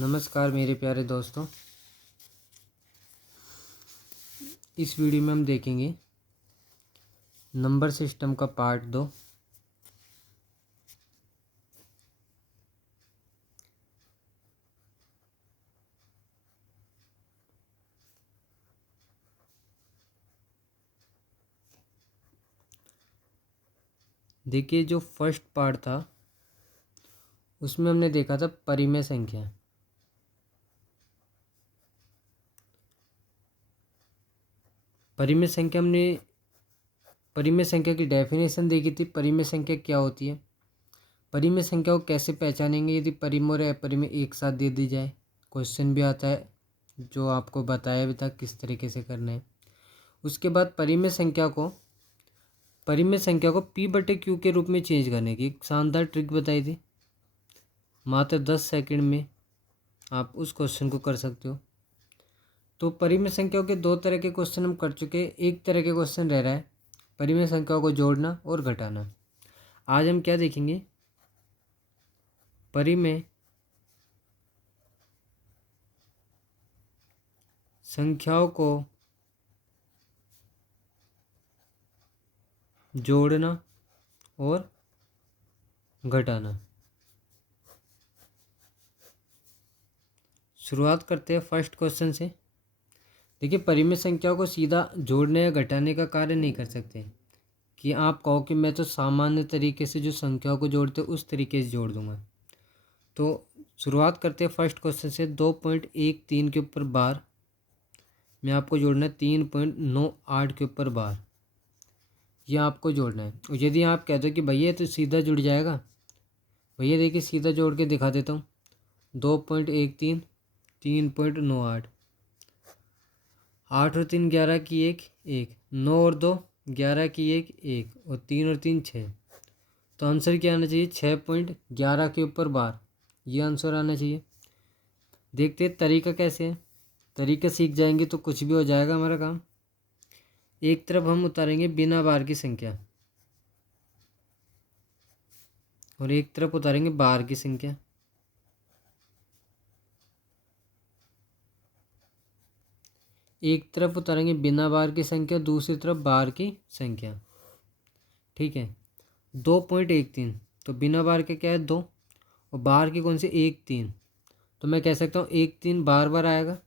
नमस्कार मेरे प्यारे दोस्तों। इस वीडियो में हम देखेंगे नंबर सिस्टम का पार्ट 2। देखिए, जो फर्स्ट पार्ट था उसमें हमने देखा था परिमेय संख्या। परिमेय संख्या की डेफिनेशन देखी थी। परिमेय संख्या क्या होती है, परिमेय संख्या को कैसे पहचानेंगे यदि परिमेय और अपरिमेय एक साथ दे दी जाए। क्वेश्चन भी आता है जो आपको बताया भी था किस तरीके से करना है। उसके बाद परिमेय संख्या को P/Q के रूप में चेंज करने की एक शानदार ट्रिक बताई थी। मात्र 10 सेकंड में आप उस क्वेश्चन को कर सकते हो। तो परिमेय संख्याओं के दो तरह के क्वेश्चन हम कर चुके हैं। एक तरह के क्वेश्चन रह रहा है परिमेय संख्याओं को जोड़ना और घटाना। आज हम क्या देखेंगे, परिमेय संख्याओं को जोड़ना और घटाना। शुरुआत करते हैं फर्स्ट क्वेश्चन से। देखिए, परिमेय संख्याओं को सीधा जोड़ने या घटाने का कार्य नहीं कर सकते कि आप कहो कि मैं तो सामान्य तरीके से जो संख्याओं को जोड़ते उस तरीके से जोड़ दूंगा। तो शुरुआत करते हैं फर्स्ट क्वेश्चन से। 2.13 के ऊपर बार में आपको जोड़ना है 3.98 के ऊपर बार, ये आपको जोड़ना है। और यदि आप कहते हो कि भैया तो सीधा जुड़ जाएगा, भैया देखिए सीधा जोड़ के दिखा देता हूँ। 2.13 3.98, 8 और 3 11 की एक 9 और 2 11 की एक और 3 और 3 6। तो आंसर क्या आना चाहिए, 6.11 के ऊपर बार, ये आंसर आना चाहिए। देखते हैं तरीका कैसे है। तरीका सीख जाएंगे तो कुछ भी हो जाएगा हमारा काम। एक तरफ हम उतारेंगे बिना बार की संख्या और एक तरफ उतारेंगे बार की संख्या। एक तरफ उतारेंगे बिना बार की संख्या, दूसरी तरफ बार की संख्या। ठीक है, 2.13 तो बिना बार के क्या है 2 और बार की कौन सी 1 3। तो मैं कह सकता हूँ 1 3 बार बार आएगा,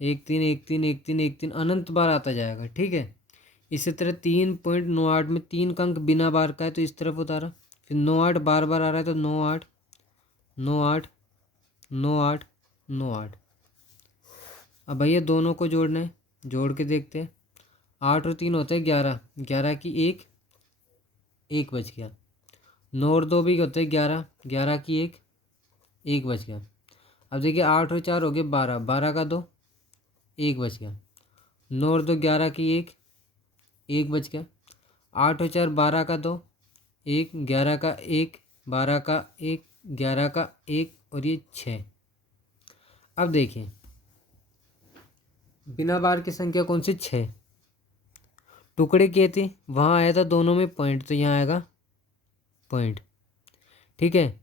1 3 1 3 1 3 1 3 अनंत बार आता जाएगा। ठीक है, इसी तरह 3.98 में 3 का अंक बिना बार का है तो इस तरफ उतारा। फिर 98 बार बार आ रहा है तो 98 98 98 98। अब भैया दोनों को जोड़ना है, जोड़ के देखते हैं। 8 और 3 होते हैं 11, 11 की एक बच गया। 9 और 2 भी होते हैं 11, 11 की एक बच गया। अब देखिए 8 और 4 हो गए 12, 12 का 2 एक बच गया। 9 और 2 11 की एक बच गया। 8 और 4 12 का 2 1, 11 का 1, 12 का 1, 11 का 1 और ये 6। अब देखिए बिना बार की संख्या कौन सी 6, टुकड़े किए थे वहाँ आया था दोनों में पॉइंट, तो यहाँ आएगा पॉइंट। ठीक है,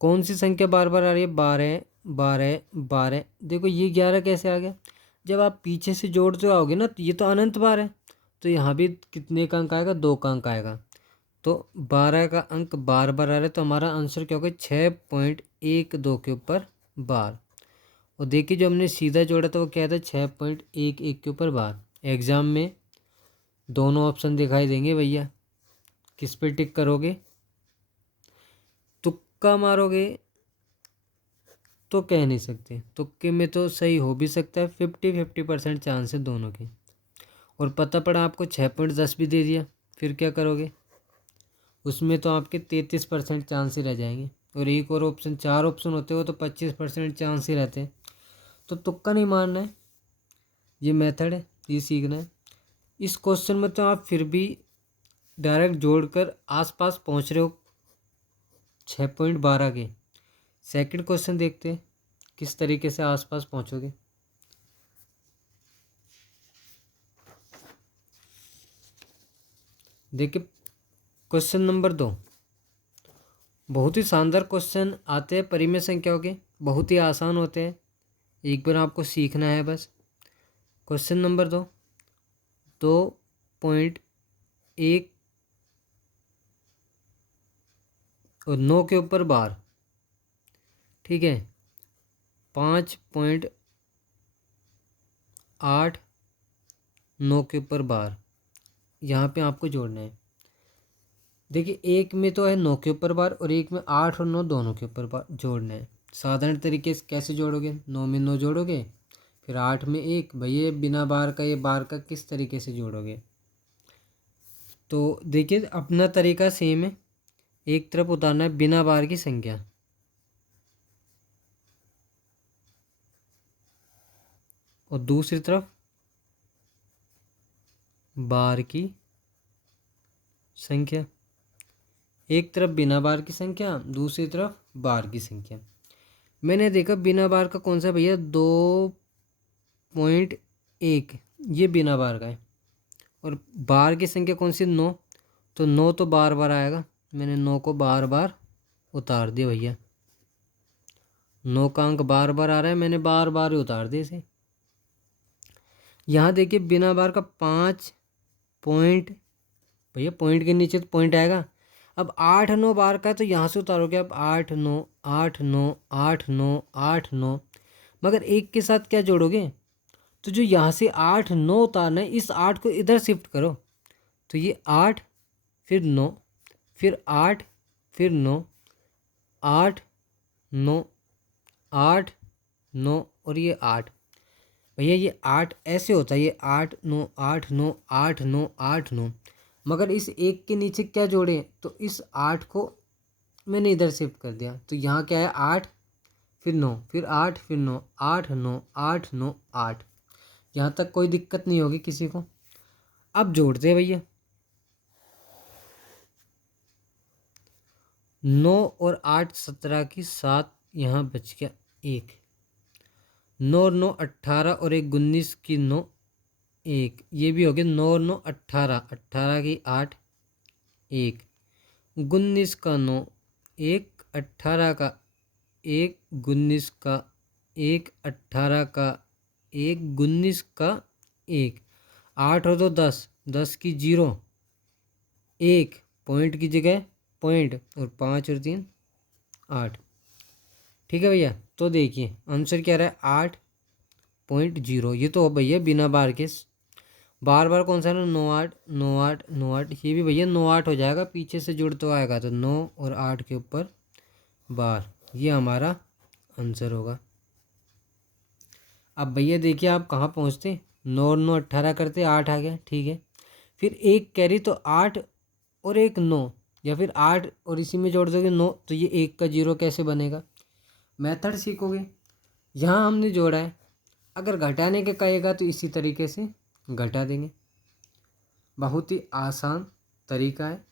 कौन सी संख्या बार बार आ रही है 12 12 12। देखो ये 11 कैसे आ गया, जब आप पीछे से जोड़ते आओगे ना तो ये तो अनंत बार है, तो यहाँ भी कितने का अंक आएगा 2 का अंक आएगा। तो 12 का अंक बार बार आ रहा है तो हमारा आंसर क्या होगा 6.12 के ऊपर बार। और देखिए जो हमने सीधा जोड़ा था वो क्या था 6.11 के ऊपर बार। एग्ज़ाम में दोनों ऑप्शन दिखाई देंगे भैया, किस पे टिक करोगे। तुक्का मारोगे तो कह नहीं सकते, तुक्के में तो सही हो भी सकता है, 50-50% चांस है दोनों के। और पता पड़ा आपको 6.10 भी दे दिया, फिर क्या करोगे, उसमें तो आपके 33% चांस ही रह जाएंगे। और एक और ऑप्शन, 4 ऑप्शन होते हो तो 25% चांस ही रहते हैं। तो तुक्का नहीं मारना है, ये मेथड है, ये सीखना है। इस क्वेश्चन में तो आप फिर भी डायरेक्ट जोड़कर आसपास पहुंच रहे हो 6.12 के। सेकंड क्वेश्चन देखते हैं किस तरीके से आसपास पहुंचोगे। देखिए क्वेश्चन नंबर 2, बहुत ही शानदार क्वेश्चन आते हैं परिमेय संख्याओं के। बहुत ही आसान होते हैं, एक बार आपको सीखना है बस। क्वेश्चन नंबर 2, 2.1 और 9 के ऊपर बार, ठीक है, 5.8 9 के ऊपर बार, यहाँ पे आपको जोड़ना है। देखिए एक में तो है 9 के ऊपर बार और एक में 8 और 9 दोनों के ऊपर बार जोड़ना है। साधारण तरीके से कैसे जोड़ोगे, 9 में 9 जोड़ोगे, फिर 8 में 1, भैया बिना बार का ये बार का किस तरीके से जोड़ोगे। तो देखिए अपना तरीका सेम है, एक तरफ उतारना है बिना बार की संख्या, और दूसरी तरफ बार की संख्या। एक तरफ बिना बार की संख्या, दूसरी तरफ बार की संख्या। मैंने देखा बिना बार का कौन सा भैया, 2.1, ये बिना बार का है, और बार की संख्या कौन सी, 9, तो 9 तो बार बार आएगा, मैंने 9 को बार बार उतार दिया भैया, 9 का अंक बार बार आ रहा है, मैंने बार बार ही उतार दिया इसे। यहाँ देखिए बिना बार का 5 पॉइंट, भैया पॉइंट के नीचे तो पॉइंट आएगा। अब 8 9 बार का है तो यहाँ से उतारोगे आप 8 9 8 9 8 9 8 9, मगर एक के साथ क्या जोड़ोगे, तो जो यहाँ से 8 9 उतारना है, इस 8 को इधर शिफ्ट करो, तो ये 8 फिर 9 फिर 8 फिर 9 8 9 8 9 और ये 8, भैया ये 8 ऐसे होता है, ये 8 9 8 9 8 9 8 9, मगर इस एक के नीचे क्या जोड़े, तो इस 8 को मैंने इधर शिफ्ट कर दिया, तो यहाँ क्या है 8 फिर 9 फिर 8 फिर 9 8 9 8 9 8, यहाँ तक कोई दिक्कत नहीं होगी किसी को। अब जोड़ते हैं भैया, 9 और 8 17 की 7, यहाँ बच गया 1, 9 और 9 18 और 1 19 की 9 1, ये भी हो गया 9 और 9 18 18 की 8 1, 19 का 9 1, 18 का 1, 19 का 1, 18 का 1, 19 का 1, 8 और 2 10 10 की 0 1, पॉइंट की जगह पॉइंट, और 5 और 3 8, ठीक है भैया। तो देखिए आंसर क्या रहा है 8.0, ये तो भैया बिना बार के, बार बार कौन सा है ना, 9 8 9 8 9 8, ये भी भैया 9 8 हो जाएगा, पीछे से जुड़ तो आएगा, तो 9 और 8 के ऊपर बार, ये हमारा आंसर होगा। अब भैया देखिए आप कहाँ पहुँचते, 9 और 9 18 करते, 8 आ गया, ठीक है, फिर एक कैरी तो 8 और एक 9, या फिर 8 और इसी में जोड़ दोगे 9, तो ये 1 का 0 कैसे बनेगा, मेथड सीखोगे। यहाँ हमने जोड़ा है, अगर घटाने के कहेगा तो इसी तरीके से घटा देंगे, बहुत ही आसान तरीका है।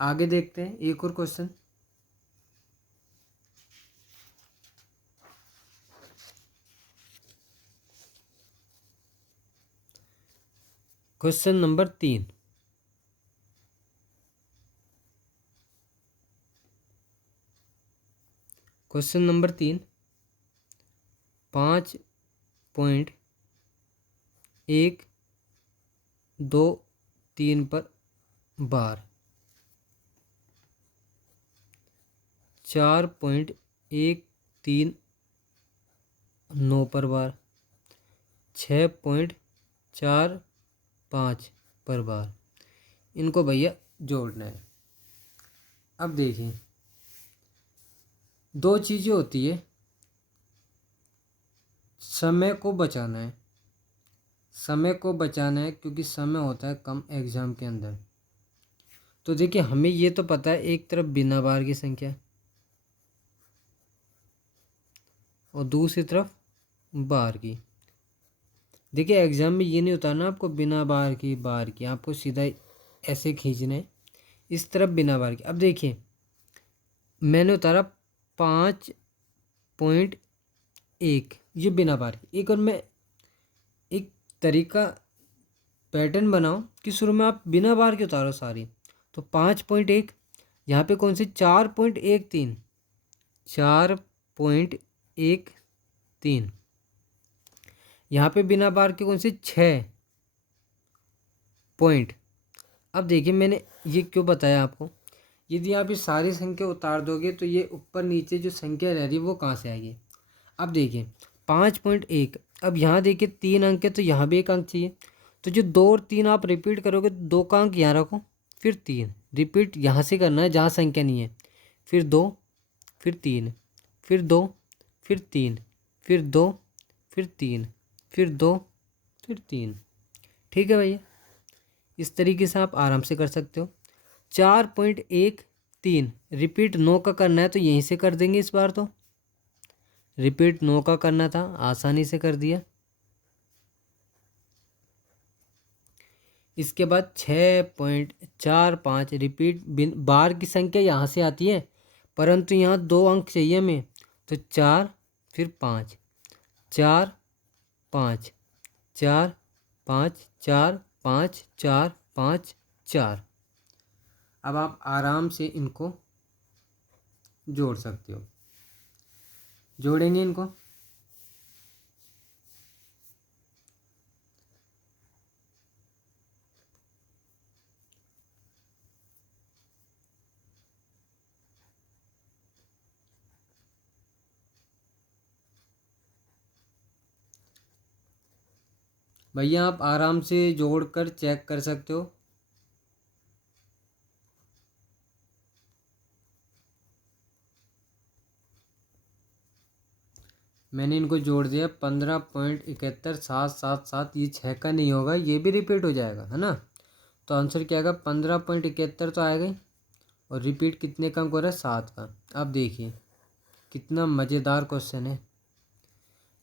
आगे देखते हैं एक और question. Question number 3, question number 3, 5.123 पर बार, 4.139 पर बार, 6.45 पर बार, इनको भैया जोड़ना है। अब देखिए दो चीज़ें होती है, समय को बचाना है, समय को बचाना है क्योंकि समय होता है कम एग्ज़ाम के अंदर। तो देखिए हमें ये तो पता है एक तरफ बिना बार की संख्या और दूसरी तरफ बार की। देखिए एग्ज़ाम में ये नहीं उतारना आपको बिना बार की, आपको सीधा ऐसे खींचना है, इस तरफ बिना बार की। अब देखिए मैंने उतारा 5.1, ये बिना बार की। एक और मैं एक तरीका पैटर्न बनाओ कि शुरू में आप बिना बार के उतारो सारी, तो 5.1, यहाँ पे कौन सी 4.13, 6.13। यहाँ पे बिना बार के कौन से 6 पॉइंट। अब देखिए मैंने ये क्यों बताया आपको, यदि आप ये सारी संख्या उतार दोगे तो ये ऊपर नीचे जो संख्या रह रही है वो कहाँ से आएगी। अब देखिए 5.1, अब यहाँ देखिए 3 अंक है तो यहाँ भी एक अंक चाहिए, तो जो 2 और 3 आप रिपीट करोगे तो 2 का अंक यहाँ रखो, फिर 3 रिपीट यहाँ से करना है जहाँ संख्या नहीं है, फिर 2, फिर 3, फिर 2, फिर 3, फिर 2, फिर 3, फिर 2, फिर 3। ठीक है भैया, इस तरीके से आप आराम से कर सकते हो। 4.13 रिपीट 9 का करना है तो यहीं से कर देंगे, इस बार तो रिपीट 9 का करना था, आसानी से कर दिया। इसके बाद 6.45 रिपीट बार की संख्या यहाँ से आती है, परंतु यहाँ 2 अंक चाहिए हमें, तो 4 फिर 5, 4 5, 4 5, 4 5, 4 5 4। अब आप आराम से इनको जोड़ सकते हो। जोड़ेंगे इनको, भैया आप आराम से जोड़कर चेक कर सकते हो। मैंने इनको जोड़ दिया, 15.71 ये 6 का नहीं होगा, ये भी रिपीट हो जाएगा है ना। तो आंसर क्या आएगा, 15.71 तो आएगा ही, और रिपीट कितने का अंक हो रहा है, 7 का। अब देखिए कितना मज़ेदार क्वेश्चन है।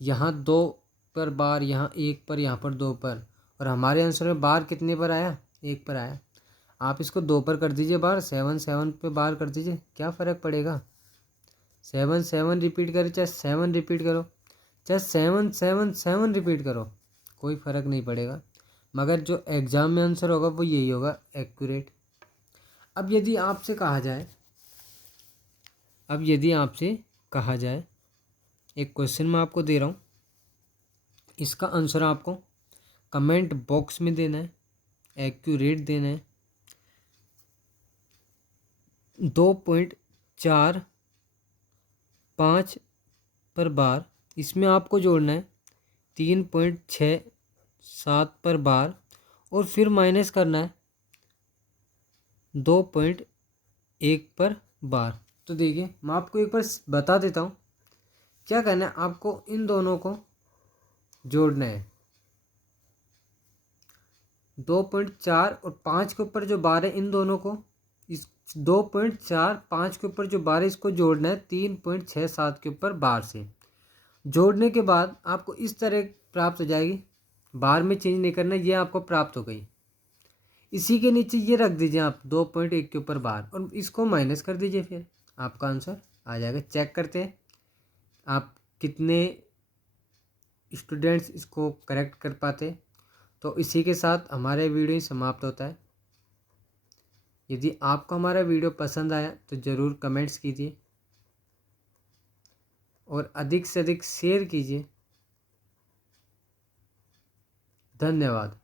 यहाँ 2 पर बार, यहाँ 1 पर, यहाँ पर 2 पर, और हमारे आंसर में बार कितने पर आया, 1 पर आया। आप इसको 2 पर कर दीजिए बार, 7 7 पे बार कर दीजिए, क्या फ़र्क पड़ेगा। 7 7 रिपीट करो, चाहे 7 रिपीट करो, चाहे 7 7 7 रिपीट करो, कोई फ़र्क नहीं पड़ेगा, मगर जो एग्ज़ाम में आंसर होगा वो यही होगा, एक्यूरेट। अब यदि आपसे कहा जाए एक क्वेश्चन मैं आपको दे रहा हूँ, इसका आंसर आपको कमेंट बॉक्स में देना है, एक्यूरेट देना है। 2.45 पर बार, इसमें आपको जोड़ना है 3.67 पर बार, और फिर माइनस करना है 2.1 पर बार। तो देखिए मैं आपको एक बार बता देता हूँ क्या करना है। आपको इन दोनों को जोड़ना है, 2.4 और 5 के ऊपर जो बार है, इन दोनों को, इस 2.4 5 के ऊपर जो बार है इसको जोड़ना है 3.67 के ऊपर बार से। जोड़ने के बाद आपको इस तरह प्राप्त हो जाएगी, बार में चेंज नहीं करना, ये आपको प्राप्त हो गई। इसी के नीचे ये रख दीजिए आप 2.1 के ऊपर बार, और इसको माइनस कर दीजिए, फिर आपका आंसर आ जाएगा। चेक करते हैं आप कितने स्टूडेंट्स इसको करेक्ट कर पाते। तो इसी के साथ हमारा वीडियो समाप्त होता है। यदि आपको हमारा वीडियो पसंद आया तो ज़रूर कमेंट्स कीजिए और अधिक से अधिक शेयर कीजिए। धन्यवाद।